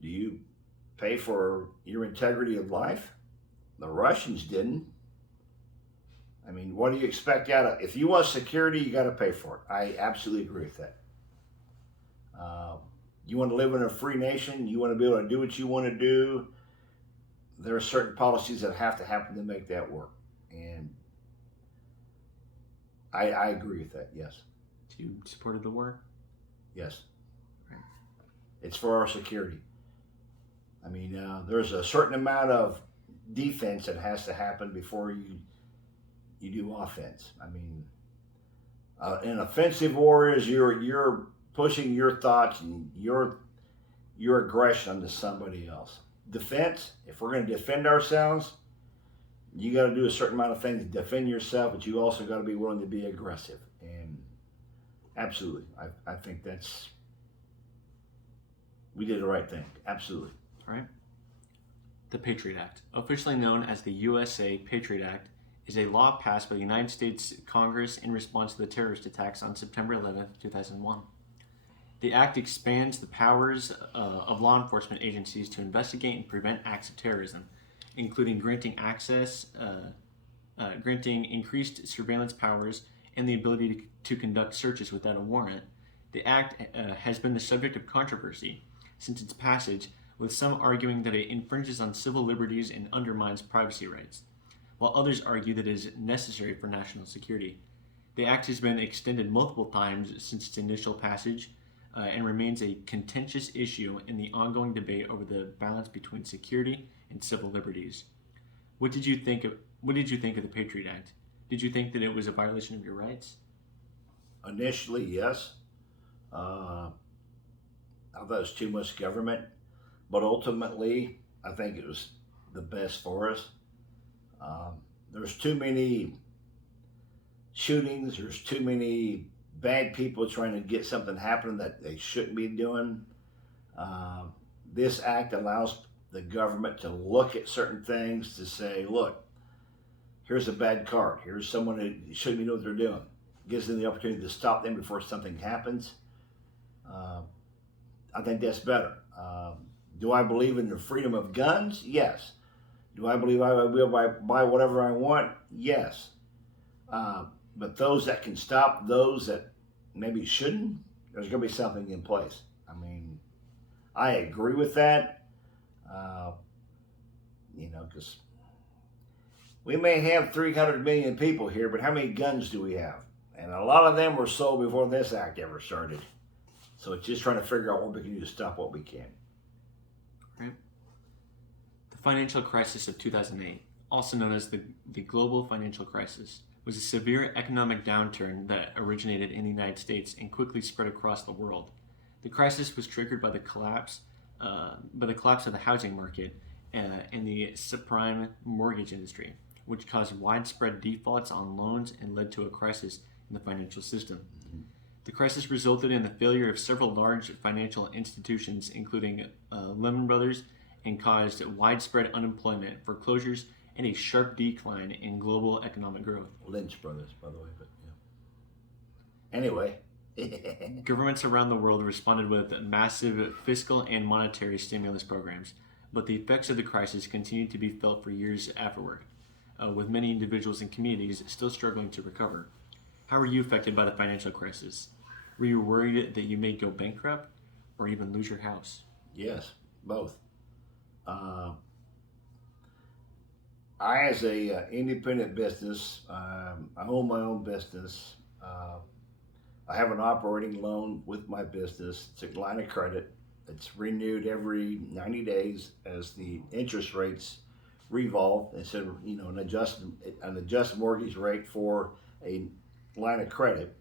Do you pay for your integrity of life? The Russians didn't. I mean, what do you expect out of? If you want security, you got to pay for it. I absolutely agree with that. Uh, you want to live in a free nation. You want to be able to do what you want to do. There are certain policies that have to happen to make that work, and I agree with that. Yes, You supported the war? yes, Right. it's for our security. I mean, there's a certain amount of defense that has to happen before you do offense. I mean, an offensive war is you're pushing your thoughts and your aggression onto somebody else. Defense, if we're going to defend ourselves, you got to do a certain amount of things to defend yourself, but you also got to be willing to be aggressive. And absolutely, I think we did the right thing. Absolutely. All right. The Patriot Act, officially known as the USA Patriot Act, is a law passed by the United States Congress in response to the terrorist attacks on September 11th, 2001. The act expands the powers of law enforcement agencies to investigate and prevent acts of terrorism, including granting increased surveillance powers and the ability to conduct searches without a warrant. The act has been the subject of controversy since its passage, with some arguing that it infringes on civil liberties and undermines privacy rights, while others argue that it is necessary for national security. The act has been extended multiple times since its initial passage and remains a contentious issue in the ongoing debate over the balance between security and civil liberties. What did you think of the Patriot Act? Did you think that it was a violation of your rights? Initially, yes. Uh, I thought it was too much government, but ultimately, I think it was the best for us. Um, there's too many shootings. There's too many bad people trying to get something happening that they shouldn't be doing. Uh, this act allows the government to look at certain things to say, look, here's a bad card. Here's someone who shouldn't be doing what they're doing. Gives them the opportunity to stop them before something happens. Uh, I think that's better. Do I believe in the freedom of guns? Yes. Do I believe I will be able to buy whatever I want? Yes. Uh, but those that can stop those that maybe shouldn't, there's going to be something in place. I mean, I agree with that. Uh, because we may have 300 million people here, but how many guns do we have? And a lot of them were sold before this act ever started. So it's just trying to figure out what we can do to stop what we can. Right. The financial crisis of 2008, also known as the global financial crisis, was a severe economic downturn that originated in the United States and quickly spread across the world. The crisis was triggered by the collapse of the housing market and the subprime mortgage industry, which caused widespread defaults on loans and led to a crisis in the financial system. The crisis resulted in the failure of several large financial institutions, including Lehman Brothers, and caused widespread unemployment, foreclosures, and a sharp decline in global economic growth. Lynch Brothers, by the way, but yeah. Anyway. Governments around the world responded with massive fiscal and monetary stimulus programs, but the effects of the crisis continued to be felt for years afterward, with many individuals and communities still struggling to recover. How were you affected by the financial crisis? Were you worried that you may go bankrupt or even lose your house? Yes, both. Uh, I, as a independent business, I own my own business. I have an operating loan with my business. It's a line of credit. It's renewed every 90 days as the interest rates revolve. Instead of an adjust mortgage rate for a line of credit.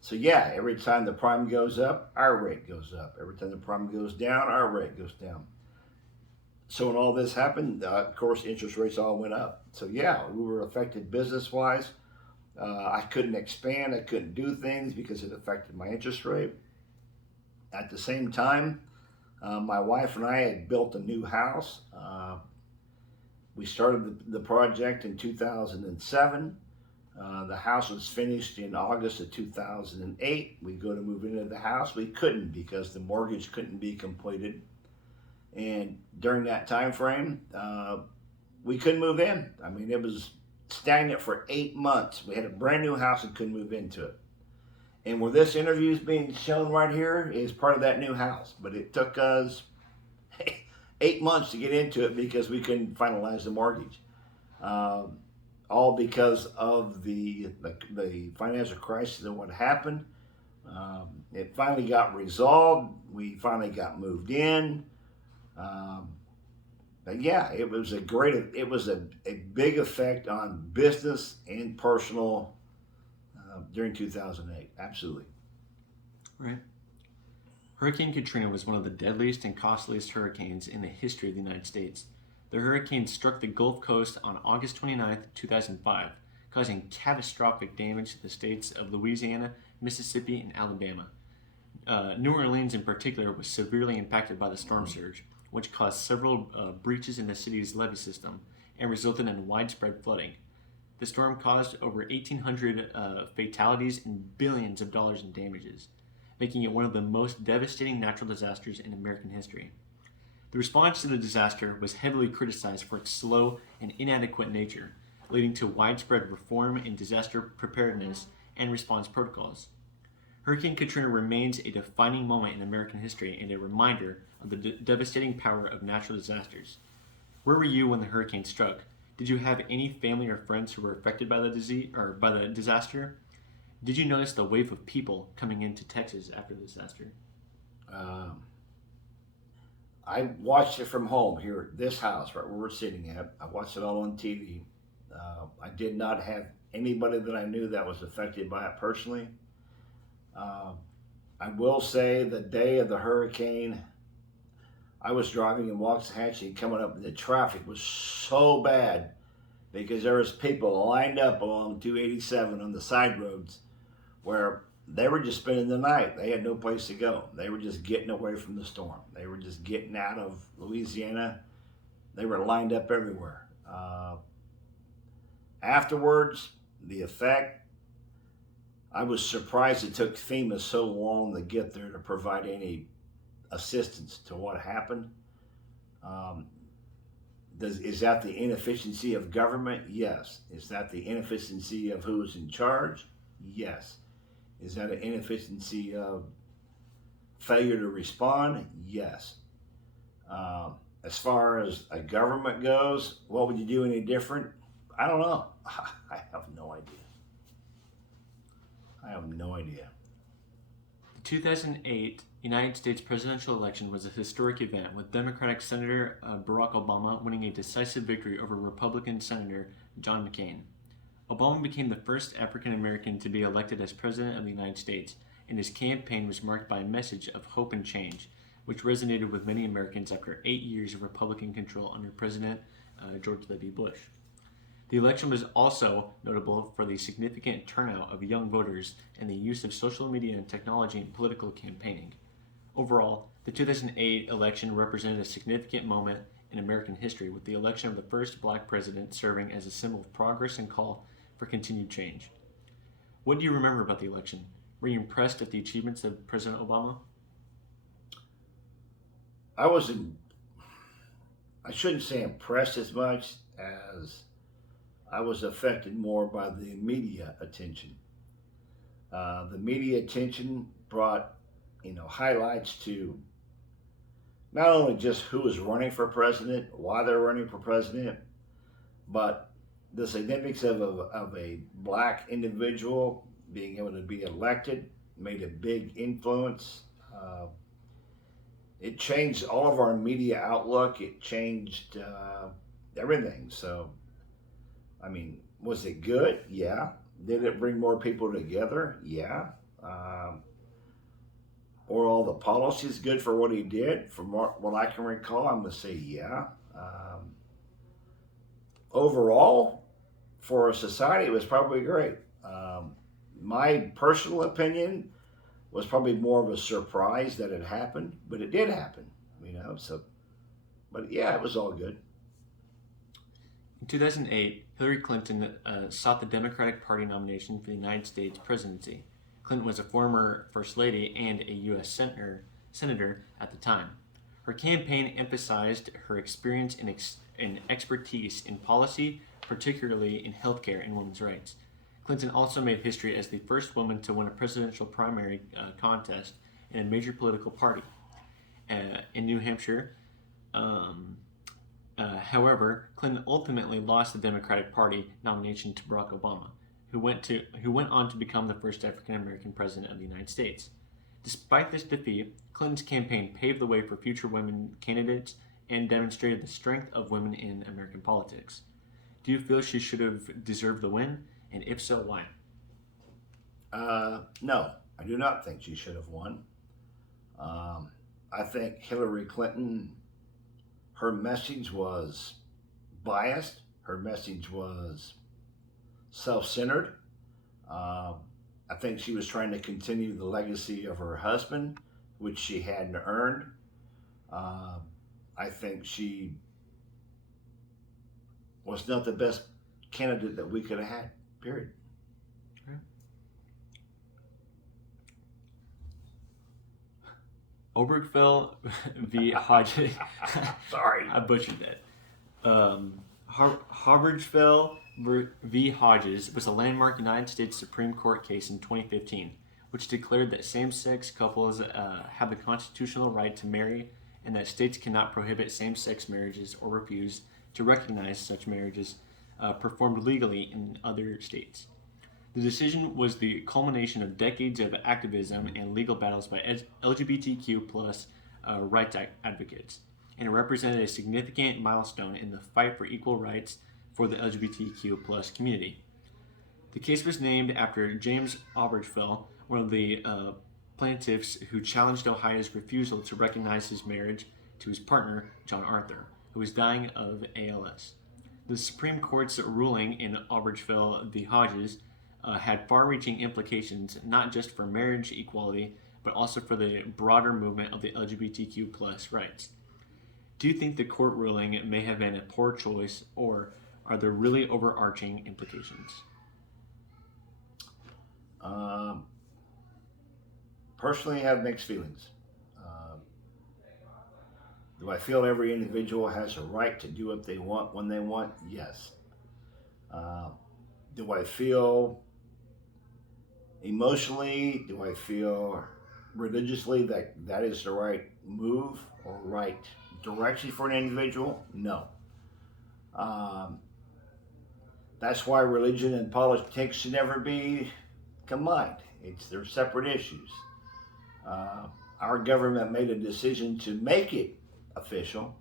So yeah, every time the prime goes up, our rate goes up. Every time the prime goes down, our rate goes down. So when all this happened, of course, interest rates all went up. So yeah, we were affected business-wise. I couldn't expand. I couldn't do things because it affected my interest rate. At the same time, my wife and I had built a new house. We started the project in 2007. The house was finished in August of 2008. We go to move into the house. We couldn't because the mortgage couldn't be completed. And during that time frame, we couldn't move in. I mean, it was stagnant for 8 months. We had a brand new house and couldn't move into it. And where this interview is being shown right here is part of that new house. But it took us 8 months to get into it because we couldn't finalize the mortgage. All because of the financial crisis and what happened. It finally got resolved. We finally got moved in. Um, but yeah, it was a big effect on business and personal during 2008. Absolutely. Right. Hurricane Katrina was one of the deadliest and costliest hurricanes in the history of the United States. The hurricane struck the Gulf Coast on August 29th, 2005, causing catastrophic damage to the states of Louisiana, Mississippi, and Alabama. New Orleans, in particular, was severely impacted by the storm surge, which caused several breaches in the city's levee system and resulted in widespread flooding. The storm caused over 1,800 fatalities and billions of dollars in damages, making it one of the most devastating natural disasters in American history. The response to the disaster was heavily criticized for its slow and inadequate nature, leading to widespread reform in disaster preparedness and response protocols. Hurricane Katrina remains a defining moment in American history and a reminder of the devastating power of natural disasters. Where were you when the hurricane struck? Did you have any family or friends who were affected by the disaster? Did you notice the wave of people coming into Texas after the disaster? Um, I watched it from home here, this house, right where we're sitting at. I watched it all on TV. I did not have anybody that I knew that was affected by it personally. Uh, I will say the day of the hurricane, I was driving in Waxahachie coming up, and the traffic was so bad because there was people lined up along 287 on the side roads where they were just spending the night. They had no place to go. They were just getting away from the storm. They were just getting out of Louisiana. They were lined up everywhere. Afterwards, the effect, I was surprised it took FEMA so long to get there to provide any assistance to what happened. Um, is that the inefficiency of government? Yes. Is that the inefficiency of who is in charge? Yes. Is that an inefficiency of failure to respond? Yes. As far as a government goes, what would you do any different? I don't know. I have no idea. I have no idea. The 2008 United States presidential election was a historic event, with Democratic Senator Barack Obama winning a decisive victory over Republican Senator John McCain. Obama became the first African American to be elected as President of the United States, and his campaign was marked by a message of hope and change, which resonated with many Americans after 8 years of Republican control under President George W. Bush. The election was also notable for the significant turnout of young voters and the use of social media and technology in political campaigning. Overall, the 2008 election represented a significant moment in American history, with the election of the first black president serving as a symbol of progress and call for continued change. What do you remember about the election? Were you impressed at the achievements of President Obama? I wasn't, I shouldn't say impressed as much as I was affected more by the media attention. The media attention brought, highlights to not only just who was running for president, why they're running for president, but the significance of a black individual being able to be elected made a big influence. It changed all of our media outlook. It changed everything. So, I mean, was it good? Yeah. Did it bring more people together? Yeah. Were all the policies good for what he did? From what I can recall, I'm going to say yeah. Overall, for a society, it was probably great. My personal opinion was probably more of a surprise that it happened, but it did happen, So, but yeah, it was all good. In 2008, Hillary Clinton sought the Democratic Party nomination for the United States presidency. Clinton was a former First Lady and a U.S. Senator at the time. Her campaign emphasized her experience and expertise in policy, particularly in healthcare and women's rights. Clinton also made history as the first woman to win a presidential primary contest in a major political party. In New Hampshire, however, Clinton ultimately lost the Democratic Party nomination to Barack Obama, who went on to become the first African American president of the United States. Despite this defeat, Clinton's campaign paved the way for future women candidates and demonstrated the strength of women in American politics. Do you feel she should have deserved the win? And if so, why? No, I do not think she should have won. I think Hillary Clinton, her message was biased. Her message was self-centered. I think she was trying to continue the legacy of her husband, which she hadn't earned. I think she was not the best candidate that we could have had, period. Obergefell v. Hodges. Sorry. I butchered that. Obergefell v. Hodges was a landmark United States Supreme Court case in 2015, which declared that same-sex couples have the constitutional right to marry and that states cannot prohibit same-sex marriages or refuse to recognize such marriages performed legally in other states. The decision was the culmination of decades of activism and legal battles by LGBTQ plus rights advocates, and it represented a significant milestone in the fight for equal rights for the LGBTQ plus community. The case was named after James Obergefell, one of the plaintiffs who challenged Ohio's refusal to recognize his marriage to his partner, John Arthur, who was dying of ALS. The Supreme Court's ruling in Obergefell v. Hodges had far-reaching implications not just for marriage equality, but also for the broader movement of the LGBTQ plus rights. Do you think the court ruling may have been a poor choice, or are there really overarching implications? Personally, I have mixed feelings. Do I feel every individual has a right to do what they want when they want? Yes. Do I feel emotionally, do I feel religiously that that is the right move or right direction for an individual? No. That's why religion and politics should never be combined. They're separate issues. Our government made a decision to make it official.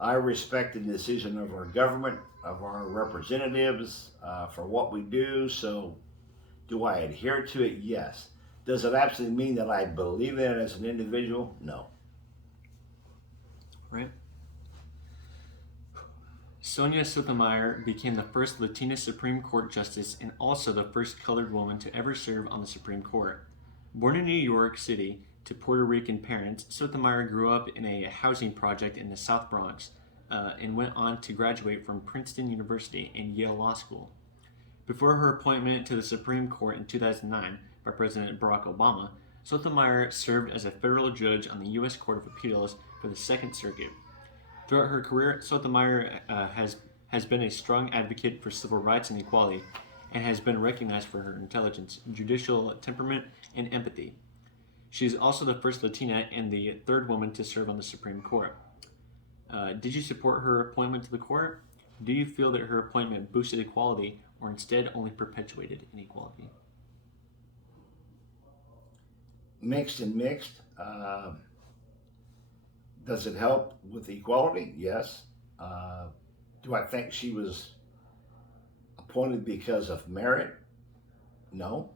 I respect the decision of our government, of our representatives, for what we do. So do I adhere to it? Yes. Does it absolutely mean that I believe in it as an individual? No. Right. Sonia Sotomayor became the first Latina Supreme Court justice and also the first colored woman to ever serve on the Supreme Court. Born in New York City to Puerto Rican parents, Sotomayor grew up in a housing project in the South Bronx and went on to graduate from Princeton University and Yale Law School. Before her appointment to the Supreme Court in 2009 by President Barack Obama, Sotomayor served as a federal judge on the U.S. Court of Appeals for the Second Circuit. Throughout her career, Sotomayor has been a strong advocate for civil rights and equality, and has been recognized for her intelligence, judicial temperament, and empathy. She is also the first Latina and the third woman to serve on the Supreme Court. Did you support her appointment to the court? Do you feel that her appointment boosted equality or instead only perpetuated inequality? Mixed and mixed. Does it help with equality? Yes. Do I think she was appointed because of merit? No.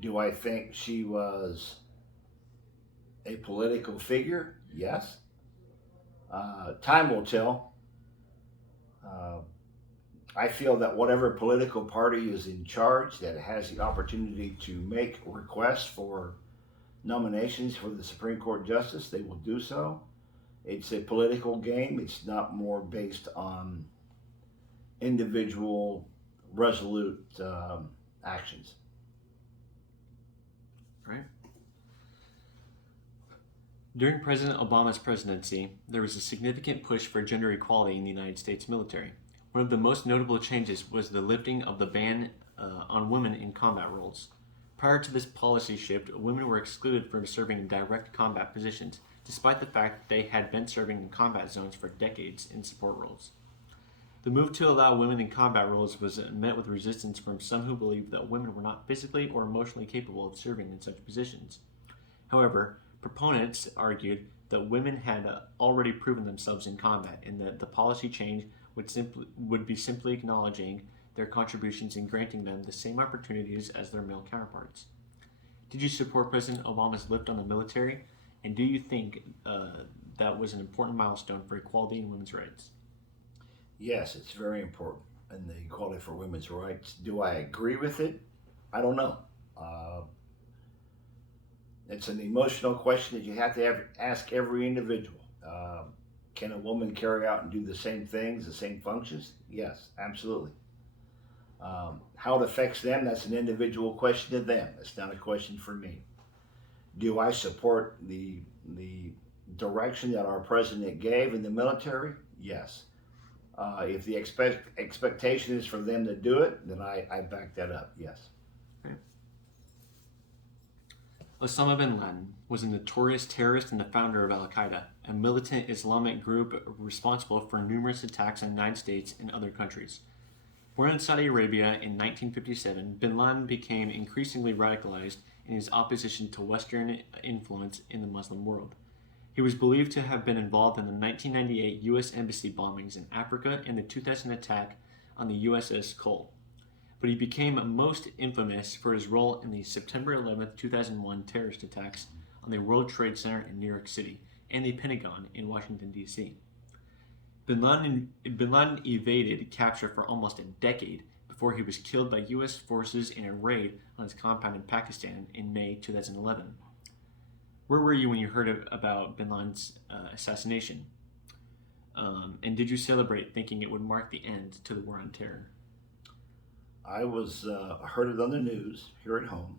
Do I think she was a political figure? Yes. Time will tell. I feel that whatever political party is in charge that has the opportunity to make requests for nominations for the Supreme Court Justice, they will do so. It's a political game. It's not more based on individual resolute actions. Right. During President Obama's presidency, there was a significant push for gender equality in the United States military. One of the most notable changes was the lifting of the ban on women in combat roles. Prior to this policy shift, women were excluded from serving in direct combat positions, despite the fact that they had been serving in combat zones for decades in support roles. The move to allow women in combat roles was met with resistance from some who believed that women were not physically or emotionally capable of serving in such positions. However, proponents argued that women had already proven themselves in combat and that the policy change would be simply acknowledging their contributions and granting them the same opportunities as their male counterparts. Did you support President Obama's lift on the military? And do you think that was an important milestone for equality and women's rights? Yes, it's very important. And the equality for women's rights. Do I agree with it? I don't know. It's an emotional question that you have to ask every individual. Can a woman carry out and do the same things, the same functions? Yes, absolutely. How it affects them, that's an individual question to them. It's not a question for me. Do I support the direction that our president gave in the military? Yes. If the expectation is for them to do it, then I back that up, yes. Okay. Osama bin Laden was a notorious terrorist and the founder of Al Qaeda, a militant Islamic group responsible for numerous attacks on the United States and other countries. Born in Saudi Arabia in 1957, bin Laden became increasingly radicalized in his opposition to Western influence in the Muslim world. He was believed to have been involved in the 1998 U.S. Embassy bombings in Africa and the 2000 attack on the USS Cole. But he became most infamous for his role in the September 11, 2001 terrorist attacks on the World Trade Center in New York City and the Pentagon in Washington, D.C. Bin Laden evaded capture for almost a decade before he was killed by U.S. forces in a raid on his compound in Pakistan in May 2011. Where were you when you heard about bin Laden's assassination? And did you celebrate thinking it would mark the end to the war on terror? I heard it on the news here at home.